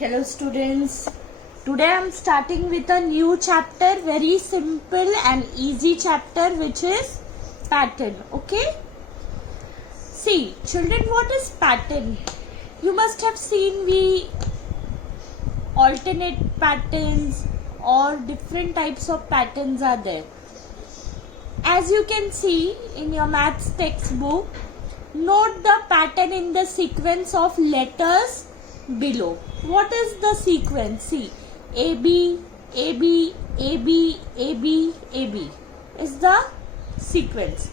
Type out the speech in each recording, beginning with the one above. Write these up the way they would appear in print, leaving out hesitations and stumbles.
Hello students, today I am starting with a new chapter, very simple and easy chapter, which is pattern. Okay, see children, what is pattern? You must have seen we alternate patterns or different types of patterns are there. As you can see in your maths textbook, note the pattern in the sequence of letters below. What is the sequence? See, AB, AB, AB, AB, AB is the sequence.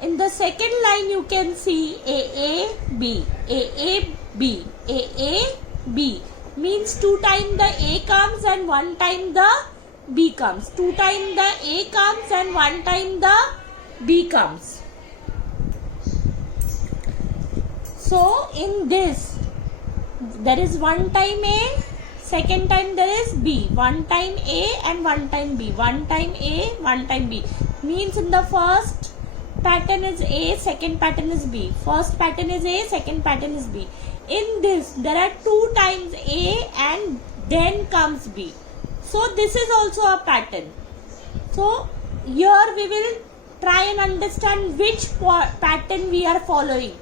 In the second line you can see AAB, AAB, AAB means 2 times the A comes and 1 time the B comes. 2 times the A comes and 1 time the B comes. So in this, there is 1 time A, second time there is B. 1 time A and 1 time B. 1 time A, 1 time B. Means in the first pattern is A, second pattern is B. First pattern is A, second pattern is B. In this, there are 2 times A and then comes B. So this is also a pattern. So here we will try and understand which pattern we are following.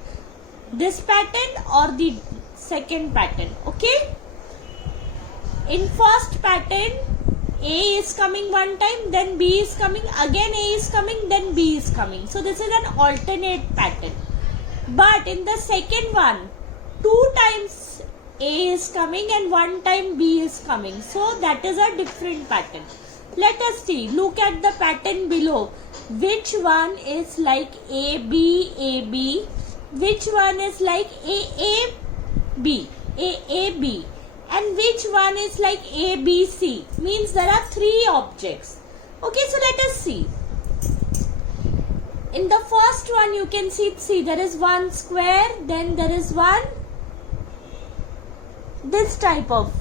This pattern or the second pattern. Okay, in first pattern A is coming 1 time, then B is coming, again A is coming, then B is coming. So this is an alternate pattern. But in the second one, 2 times A is coming and 1 time B is coming. So that is a different pattern. Let us see, look at the pattern below. Which one is like AB, AB? Which one is like AAB, AAB, and which one is like ABC? Means there are 3 objects. Okay, so let us see. In the first one you can see there is 1 square, then there is one this type of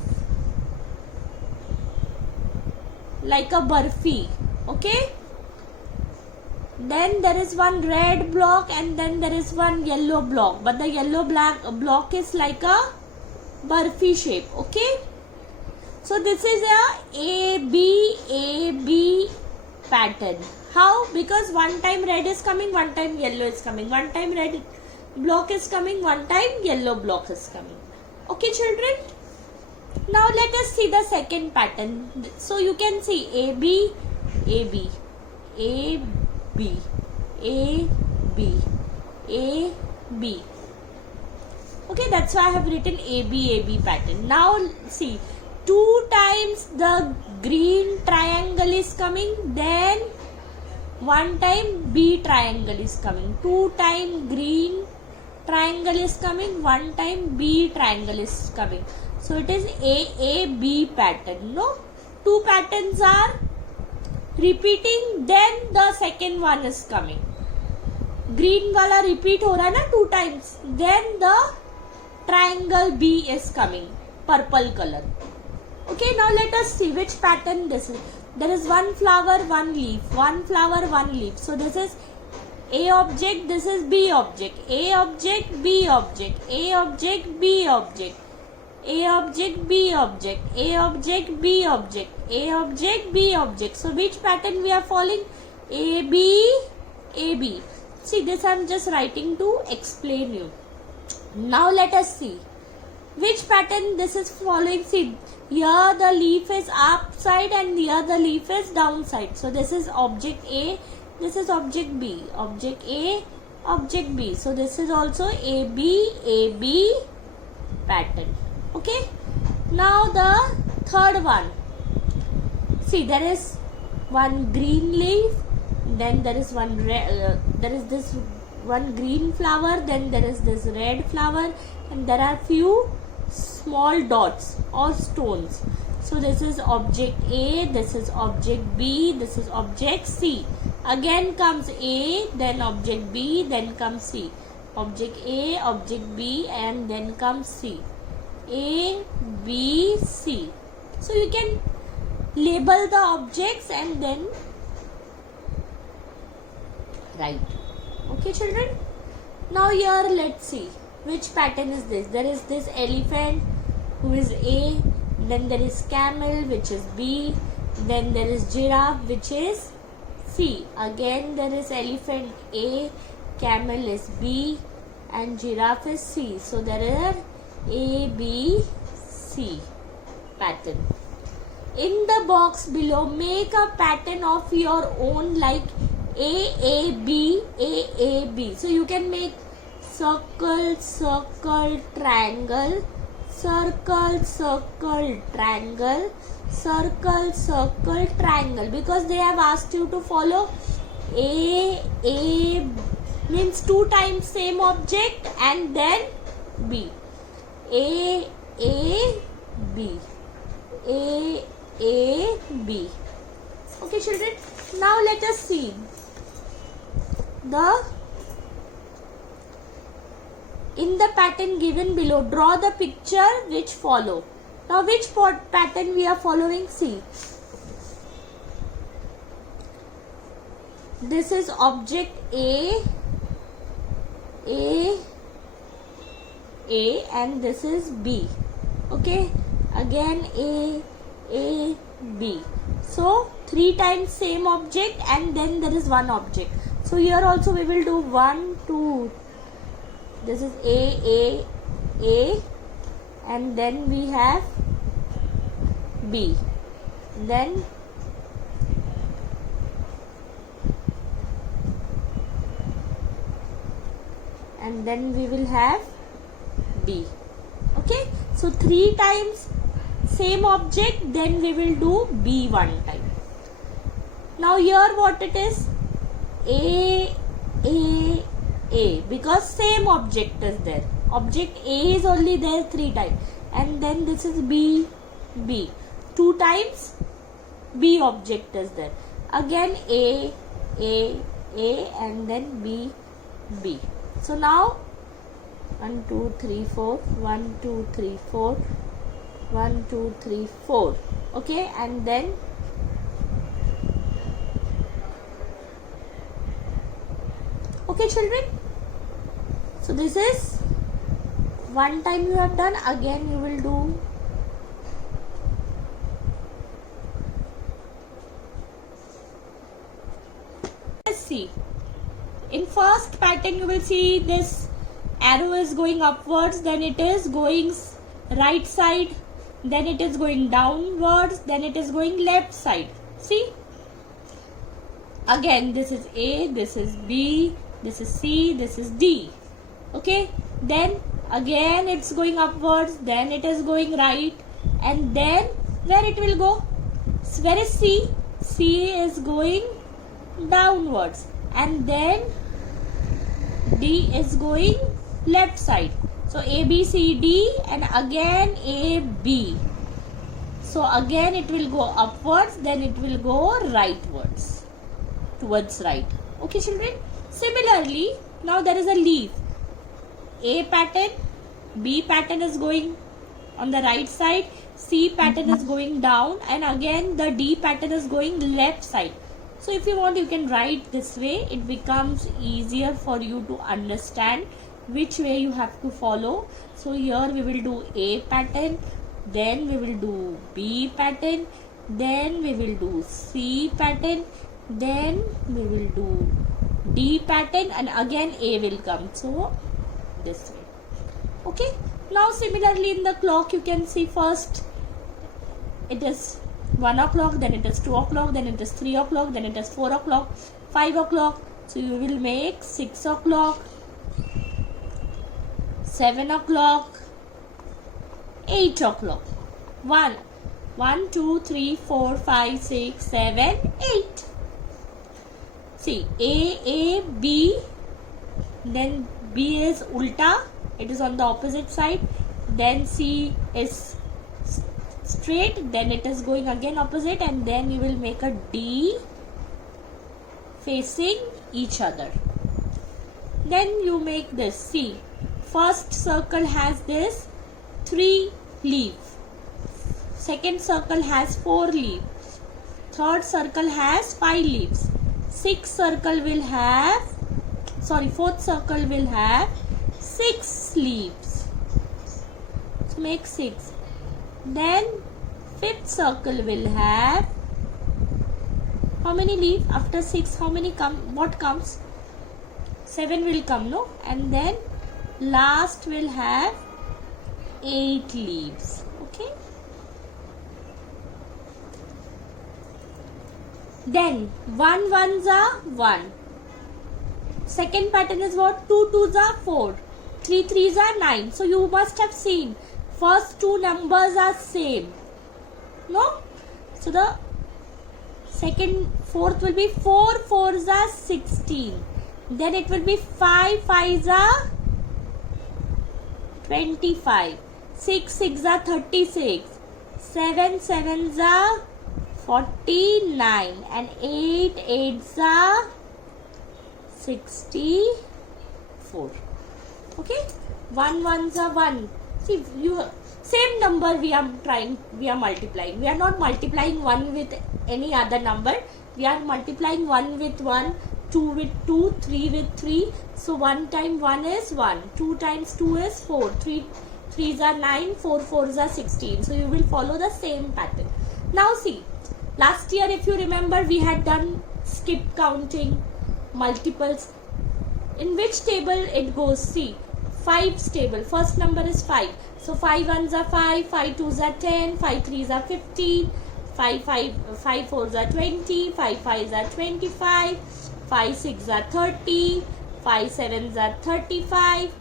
like a barfi. Okay, then there is one red block and then there is one yellow block, but the yellow block is like a barfi shape. Okay, so this is a AB pattern. How? Because 1 time red is coming, 1 time yellow is coming, 1 time red block is coming, 1 time yellow block is coming. Okay children, now let us see the second pattern. So you can see AB, AB, AB, AB, AB. Okay, that's why I have written AB, AB pattern. Now see, 2 times the green triangle is coming, then 1 time B triangle is coming. 2 times green triangle is coming, 1 time B triangle is coming. So it is AAB pattern. No, 2 patterns are repeating, then the second one is coming. Green wala repeat ho raha na 2 times, then the triangle B is coming, purple color. Okay, now let us see which pattern this is. There is 1 flower, 1 leaf, 1 flower, 1 leaf. So this is A object, this is B object, A object, B object, A object, B object, A object, B object, A object, B object, A object, B object. So which pattern we are following? AB, AB. See, this I am just writing to explain you. Now let us see which pattern this is following. See, here the leaf is upside and here the leaf is downside. So this is object A, this is object B, object A, object B. So this is also AB, AB pattern. Okay, now the third one. See, there is one green leaf, then there is one red, there is this one green flower, then there is this red flower, and there are few small dots or stones. So this is object A, this is object B, this is object C. Again comes A, then object B, then comes C. Object A, object B, and then comes C. A, B, C. So you can label the objects and then write. Okay children, now here let's see which pattern is this. There is this elephant, who is A. Then there is camel, which is B. Then there is giraffe, which is C. Again there is elephant A, camel is B, and giraffe is C. So there are A, B, C pattern. In the box below, make a pattern of your own like AAB, AAB. So you can make circle, circle, triangle, circle, circle, triangle, circle, circle, triangle, because they have asked you to follow A means 2 times same object and then B. A, B. A, B. Okay, children. Now let us see in the pattern given below. Draw the picture which follow. Now which pattern we are following? See. This is object A, and this is B. Okay. Again A, B. So 3 times same object and then there is one object. So here also we will do 1, 2. This is A, and then we have B. Then we will have B. Okay. So 3 times same object, then we will do B 1 time. Now here what it is? A, because same object is there. Object A is only there 3 times, and then this is B, 2 times B object is there. Again A, and then B. So now 1, 2, 3, 4, 1, 2, 3, 4, 1, 2, 3, 4. Okay, and then okay, children. So this is 1 time you have done. Again you will do let's see. In first pattern you will see this arrow is going upwards, then it is going right side, then it is going downwards, then it is going left side. See, again this is A, this is B, this is C, this is D. Okay, then again it's going upwards, then it is going right, and then where it will go? Where is C? C is going downwards, and then D is going left side. So A, B, C, D, and again A, B. So again it will go upwards, then it will go rightwards, towards right. Okay, children. Similarly, now there is a leaf. A pattern, B pattern is going on the right side, C pattern is going down, and again the D pattern is going left side. So if you want, you can write this way. It becomes easier for you to understand which way you have to follow. So here we will do A pattern, then we will do B pattern, then we will do C pattern, then we will do D pattern, and again A will come. So this way. Okay. Now similarly in the clock you can see first it is 1 o'clock, then it is 2 o'clock, then it is 3 o'clock, then it is 4 o'clock, 5 o'clock. So you will make 6 o'clock, 7 o'clock, 8 o'clock. 1, 2, 3, 4, 5, 6, 7, 8. See, A, B, then B is ulta, it is on the opposite side, then C is straight, then it is going again opposite, and then you will make a D facing each other. Then you make this. See, first circle has this 3 leaves, second circle has 4 leaves, third circle has 5 leaves, fourth circle will have 6 leaves. So make 6. Then fifth circle will have how many leaves? After 6, how many come? What comes? 7 will come, no? And then last will have 8 leaves. Okay. Then 1 ones are 1. Second pattern is what? 2 twos are 4. 3 threes are 9. So you must have seen first two numbers are same. No? So the fourth will be 4 fours are 16. Then it will be 5 fives are 25. 6 six are 36. 7 sevens are 49. And 8 eights are 64. Okay, 1 ones are 1. See, same number we are multiplying. We are not multiplying 1 with any other number. We are multiplying 1 with 1, 2 with 2, 3 with 3. So 1 times 1 is 1, 2 times 2 is 4, 3 threes are 9, 4 fours are 16. So you will follow the same pattern. Now see, last year if you remember, we had done skip counting, multiples. In which table it goes? See, 5's table. First number is 5. So 5 ones are 5, 5 twos are 10, 5 threes are 15, 5 fours are 20, 5 fives are 25, 5 six are 30, 5 sevens are 35,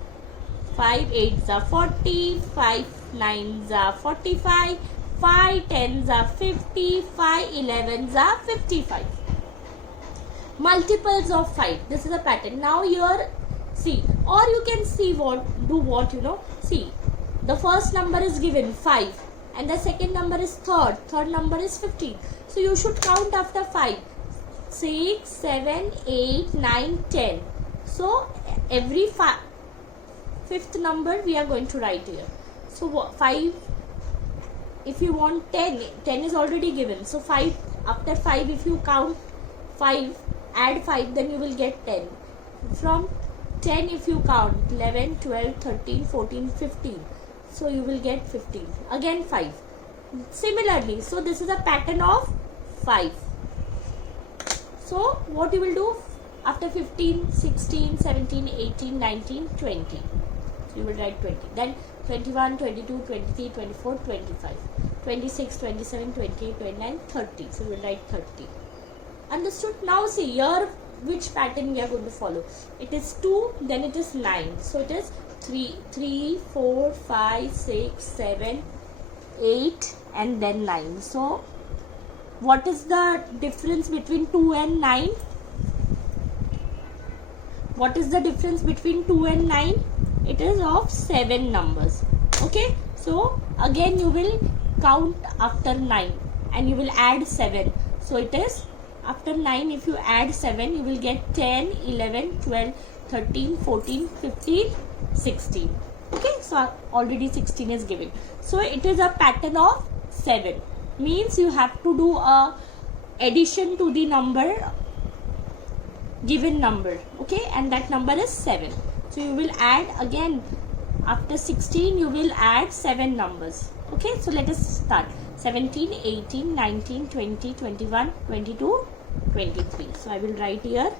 5 eights are 40, 5 nines are 45, 5 tens are 50, 5 elevens are 55. Multiples of 5. This is a pattern. Now here, see, or you can see see, the first number is given 5 and the second number is third number is 15. So you should count after 5. 6, 7, 8, 9, 10. So every fifth number we are going to write here. So 5, if you want 10 is already given. So 5, after 5 if you count 5, add 5, then you will get 10. From 10 if you count 11, 12, 13, 14, 15. So you will get 15. Again 5. Similarly, so this is a pattern of 5. So what you will do after 15, 16, 17, 18, 19, 20. So you will write 20. Then 21, 22, 23, 24, 25, 26, 27, 28, 29, 30. So you will write 30. Understood? Now see here which pattern we are going to follow. It is 2, then it is 9. So it is 3, 4, 5, 6, 7, 8 and then 9. So what is the difference between 2 and 9? What is the difference between 2 and 9? It is of 7 numbers. Okay. So again you will count after 9 and you will add 7. So it is after 9 if you add 7 you will get 10, 11, 12, 13, 14, 15, 16. Okay. So already 16 is given. So it is a pattern of 7. Means you have to do a addition to the number, given number. Okay. And that number is 7. So you will add again after 16 you will add 7 numbers. Okay. So let us start. 17, 18, 19, 20, 21, 22, 23. So I will write here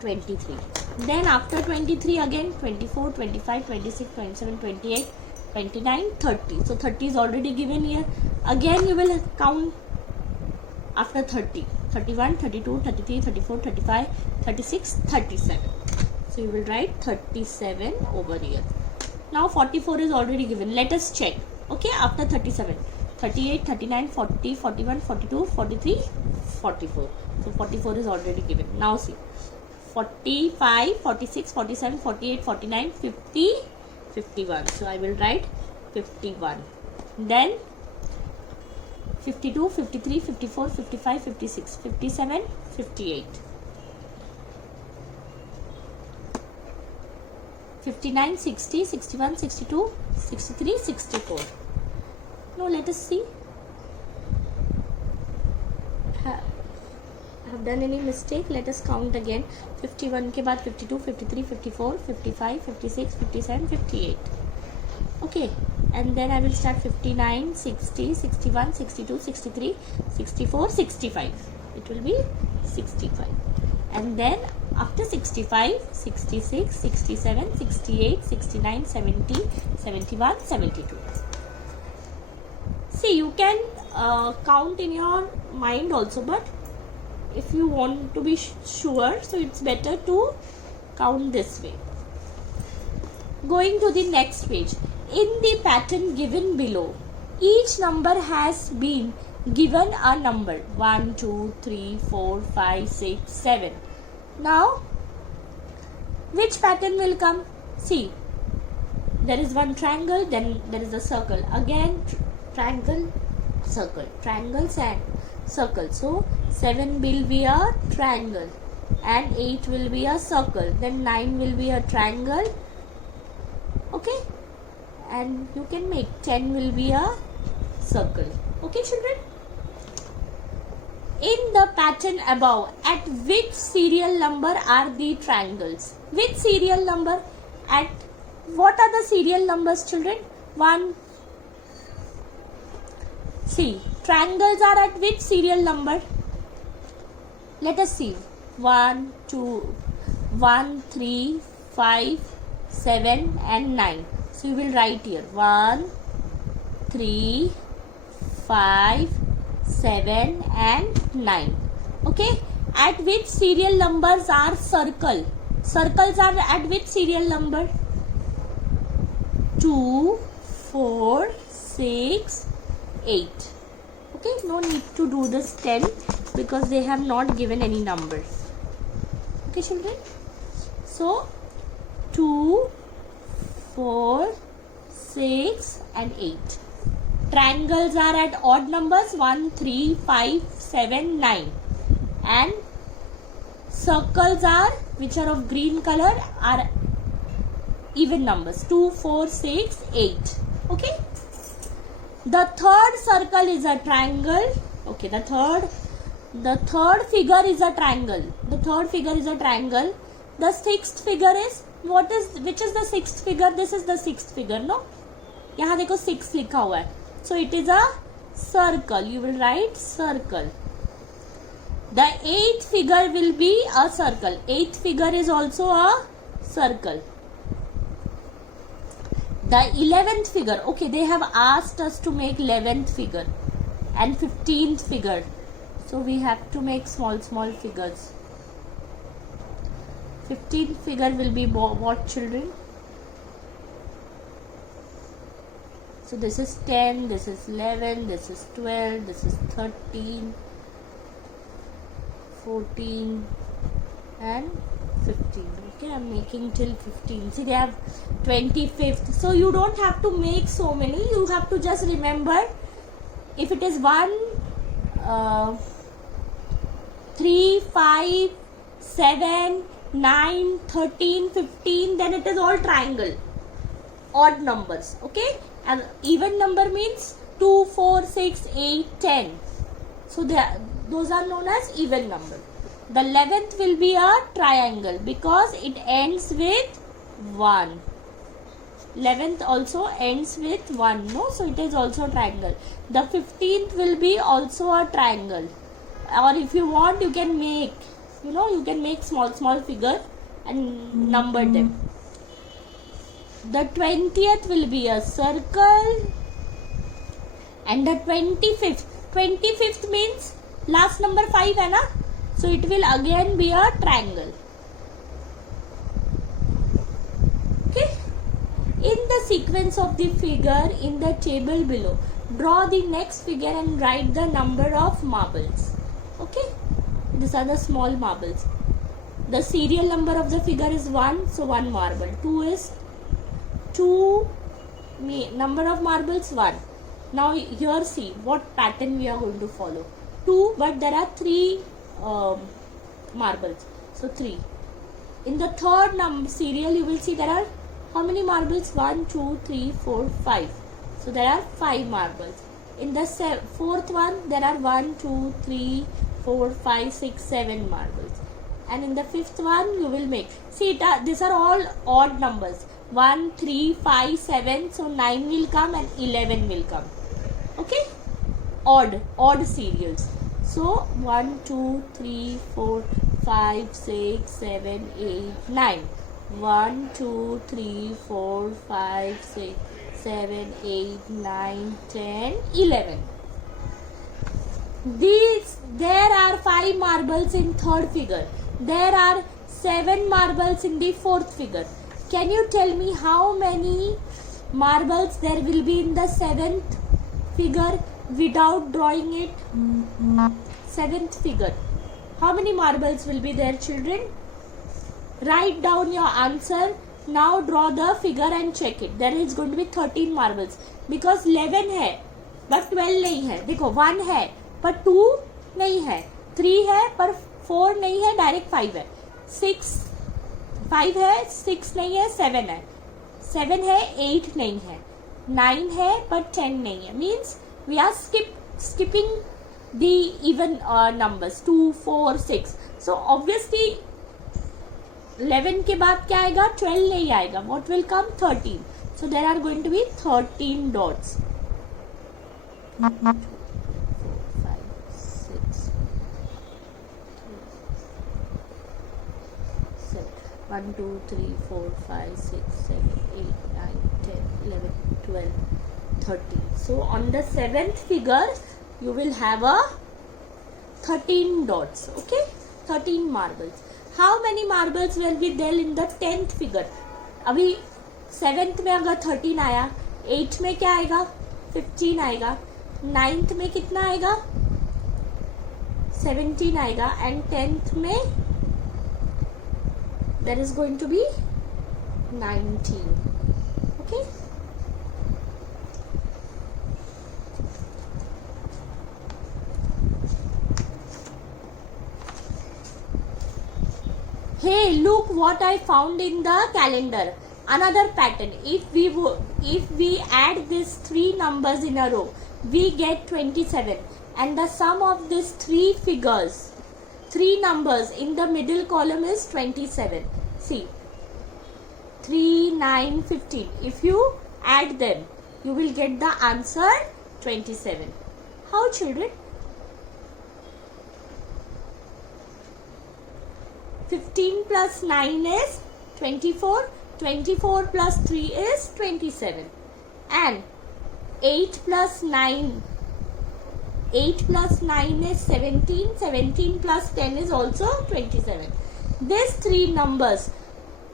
23. Then after 23 again 24, 25, 26, 27, 28, 29, 30. So 30 is already given here. Again you will count after 30. 31, 32, 33, 34, 35, 36, 37. So you will write 37 over here. Now 44 is already given. Let us check. Okay, after 37. 38, 39, 40, 41, 42, 43, 44. So 44 is already given. Now see. 45, 46, 47, 48, 49, 50, 51. So I will write 51. Then 52, 53, 54, 55, 56, 57, 58. 59, 60, 61, 62, 63, 64. Now let us see. Have done any mistake? Let us count again. 51 के बाद 52, 53, 54, 55, 56, 57, 58. Okay. and then I will start 59, 60, 61, 62, 63, 64, 65. It will be 65. And then after 65, 66, 67, 68, 69, 70, 71, 72. See, you can count in your mind also, but if you want to be sure, so it's better to count this way. Going to the next page. In the pattern given below, each number has been given a number 1, 2, 3, 4, 5, 6, 7. Now, which pattern will come? See, there is one triangle, then there is a circle. Again, triangle, circle, triangles and circle. So 7 will be a triangle and 8 will be a circle. Then 9 will be a triangle. Okay, and you can make 10 will be a circle. Okay, children. In the pattern above, at which serial number are the triangles? Which serial number? At what are the serial numbers, children? 1. See, triangles are at which serial number? Let us see. 1, 2, 1, 3, 5, 7 and 9. So you will write here 1, 3, 5, 7 and 9. Okay. At which serial numbers are circle? Circles are at which serial number? 2, 4, 6, 8. Okay. No need to do this 10 because they have not given any numbers. Okay, children. So 2, 4, 6 and 8. Triangles are at odd numbers 1, 3, 5, 7, 9. And circles are, which are of green color, are even numbers 2, 4, 6, 8. Okay. The third circle is a triangle. Okay, the third figure is a triangle. The third figure is a triangle. The sixth figure is which is the sixth figure? This is the sixth figure, no? यहाँ देखो 6 लिखा हुआ है. So it is a circle. You will write circle. The eighth figure will be a circle. Eighth figure is also a circle. The 11th figure. Okay, they have asked us to make 11th figure and 15th figure. So we have to make small figures. 15th figure will be what, children? So this is 10, this is 11, this is 12, this is 13, 14 and 15. Okay, I'm making till 15. See, they have 25th. So you don't have to make so many. You have to just remember, if it is 1, 3, 5, 7, 9, 13, 15, then it is all triangle. Odd numbers. Okay. And even number means 2, 4, 6, 8, 10. So those are known as even number. The 11th will be a triangle because it ends with 1. 11th also ends with 1. No, so it is also a triangle. The 15th will be also a triangle. Or if you want, you can make, you can make small figure and number them. The 20th will be a circle. And the 25th means last number 5 hai na? So it will again be a triangle. Okay. In the sequence of the figure in the table below, draw the next figure and write the number of marbles. Okay. These are the small marbles. The serial number of the figure is 1, so 1 marble. 2 is 2, number of marbles 1. Now here see what pattern we are going to follow. 2, but there are 3 marbles. So 3. In the third serial you will see there are how many marbles? 1, 2, 3, 4, 5. So there are 5 marbles. In the fourth one there are 1, 2, 3, 4, 5, 6, 7 marbles. And in the fifth one you will make. See, these are all odd numbers. 1, 3, 5, 7. So 9 will come and 11 will come. Okay? Odd serials. So 1, 2, 3, 4, 5, 6, 7, 8, 9. 1, 2, 3, 4, 5, 6, 7, 8, 9, 10, 11. There are 5 marbles in third figure. There are 7 marbles in the fourth figure. Can you tell me how many marbles there will be in the seventh figure without drawing it? Seventh figure. How many marbles will be there, children? Write down your answer. Now draw the figure and check it. There is going to be 13 marbles because 11 है but 12 नहीं है. देखो 1 है पर 2 नहीं है, 3 है पर 4 नहीं है, डायरेक्ट 5 है. 5 है, 6 नहीं है, 7 है. 7 है, 8 नहीं है, 9 है पर 10 नहीं है. Means we are skipping the even numbers 2, 4, 6. So obviously 11 के बाद क्या आएगा? 12 नहीं आएगा. What will come? 13. So there are going to be 13 dots. 1, 2, 3, 4, 5, 6, 7, 8, 9, 10, 11, 12, 13. So on the 7th figure, you will have a 13 dots. Okay, 13 marbles. How many marbles will be there in the 10th figure? अभी 7th में अगर 13 आया, 8th में क्या आएगा? 15 आएगा, 9th में कितना आएगा? 17 आएगा, and 10th में there is going to be 19. Okay. Hey, look what I found in the calendar. Another pattern. If we add these 3 numbers in a row, we get 27. And the sum of these 3 figures, 3 numbers in the middle column is 27. See, 3, 9, 15. If you add them, you will get the answer 27. How, children? 15 plus 9 is 24. 24 plus 3 is 27. And 8 plus 9 is 17. 17 plus 10 is also 27. These 3 numbers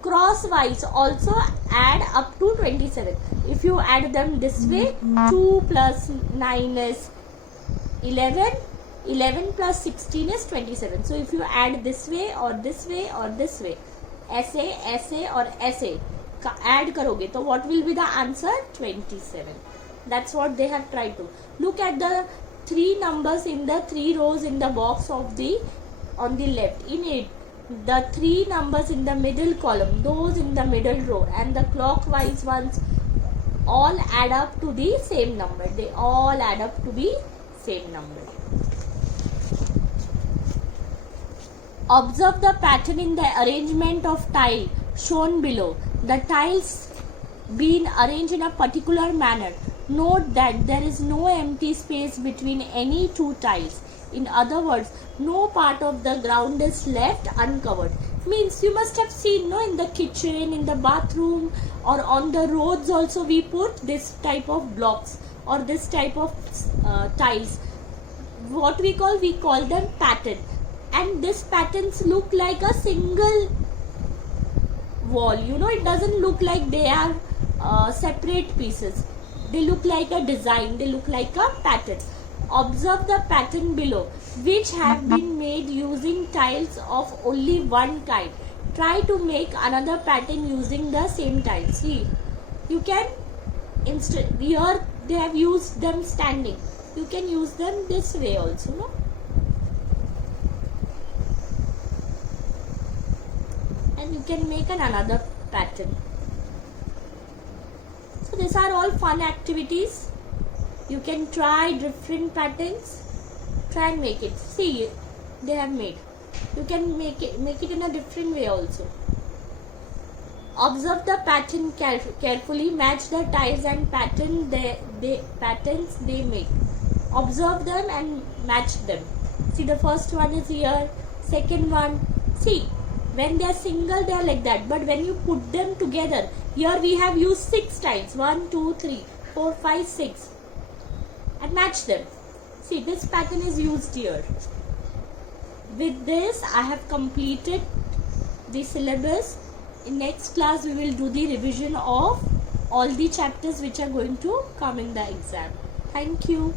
crosswise also add up to 27. If you add them this way, 2 plus 9 is 11. 11 plus 16 is 27. So if you add this way or this way or this way, ऐसे और ऐसे add करोगे, तो what will be the answer? 27. That's what they have tried to. Look at the 3 numbers in the 3 rows in the box of on the left. In it, the 3 numbers in the middle column, those in the middle row, and the clockwise ones all add up to the same number. They all add up to the same number. Observe the pattern in the arrangement of tile shown below. The tiles being arranged in a particular manner. Note that there is no empty space between any 2 tiles. In other words, no part of the ground is left uncovered. Means you must have seen, in the kitchen, in the bathroom, or on the roads also we put this type of blocks or this type of tiles. What we call them pattern. And these patterns look like a single wall. It doesn't look like they are separate pieces. They look like a design. They look like a pattern. Observe the pattern below, which have been made using tiles of only one kind. Try to make another pattern using the same tiles. See, you can here they have used them standing. You can use them this way also, no? And you can make another pattern. So these are all fun activities. You can try different patterns. Try and make it. See, they have made. You can make it in a different way also. Observe the pattern carefully. Match the ties and patterns they make. Observe them and match them. See, the first one is here, second one. See, when they are single, they are like that. But when you put them together, here we have used 6 times. 1, 2, 3, 4, 5, 6. And match them. See, this pattern is used here. With this, I have completed the syllabus. In next class, we will do the revision of all the chapters which are going to come in the exam. Thank you.